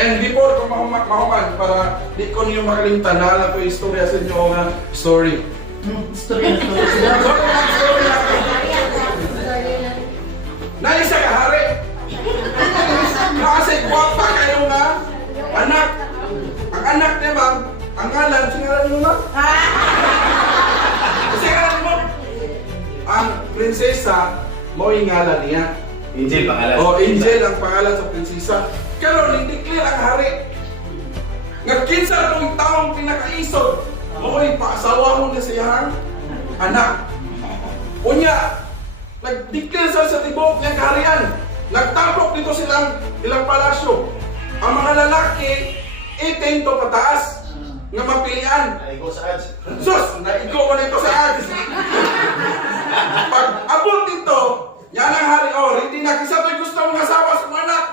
And before ko mahuman, para di ko niyo makalimtan, naalala ko yung istorya sa inyo nga story. Story na to. Story lang. Naisa ka, hari. Kasi guwapa kayo nga, anak. Ang anak niya ba, ang ngalan, singalan mo ba? Singalan mo? Ang prinsesa, mo yung ngalan niya. Angel pangalan. O, Angel ang pangalan sa prinsesa. Pero hindi clear ang hari. Nagkinsa itong taong pinakaisod. Mo'y paasawa mo na siyang anak. Unya, nag-declare sa tibok ng kaharian. Nagtampok dito ilang palasyo. Ang mga lalaki, 18 to pataas nga mapilian. Naigo sa ads. Sus! Naigo ko nito sa ads. Pag abot dito, yan ang hari. Oh, hindi na kisa to'y gusto mong asawa sa mga anak.